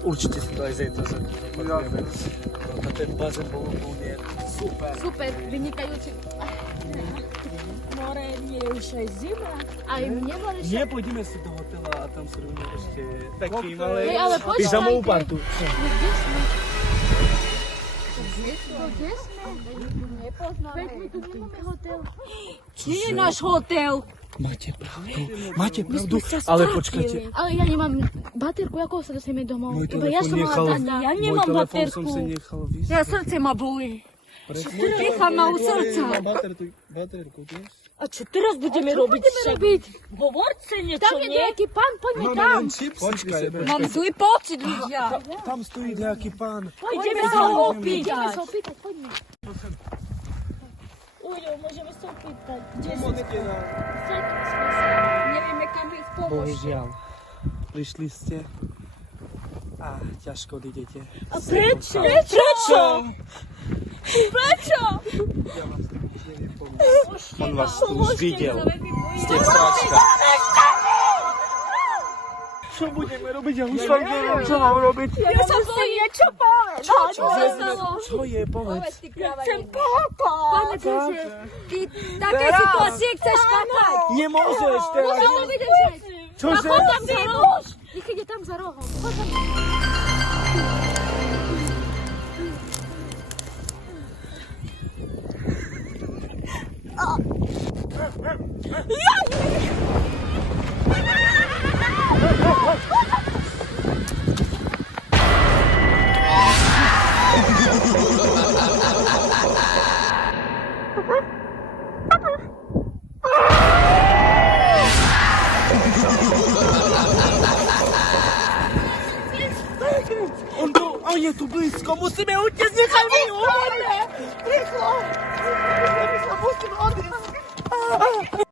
Určite si to aj zajtra zapakujeme. A ten bazén bol úplne super. Super, vynikajúci. More nie je už aj zima. Aj mne boli Nie, pôjdeme si do hotela a tam sú ľudia ešte takým, ale... Hej, ale pyžamovú počkajte. partu. Kde sme? Kde sme? Nepoznáme. Veď my tu nemáme hotel. Nie je náš hotel. Máte pravdu, ale počkajte. Ale ja nemám baterku, ako sa dostaneme domov? Môj Iba ja som telefón mala nechal, dať. Ja môj nemám telefón baterku. som si nechal vysť. Ja srdce ma bolí. Tricha ma u srdca. Baterku tiež? A čo teraz budeme robiť? robiť? Hovorte niečo, Tam je nie? nejaký pán, poďme Máme tam. len čipsy pri sebe. Mám zlý pocit, ľudia. Tam stojí nejaký pán. Ideme sa ho opýtať. Ideme sa opýtať, poďme. Ujo, môžeme sa opýtať. Kde sú? Pomôžte nám. Stretli sme sa. Nevieme, kam ich pomôcť. Bohužiaľ. Prišli ste a ťažko idete. A prečo? Prečo? Prečo? Ja vás už neviem pomôcť. On vás tu už videl. Ste v sračka. Čo budeme robiť? Ja už vám neviem, čo mám robiť. Ja som si niečo povedať. Čo je? Povedz. Chcem papať. Pane Bože, Ty také situácie chceš papať. Nemôžeš teraz. ja to vidím, že... Čože? Poď tam za rohom. Nech ide tam za rohom. Poď tam. On je tu blízko, musíme utiecť, nechaj mi umrieť! Rýchlo! Musíme odísť!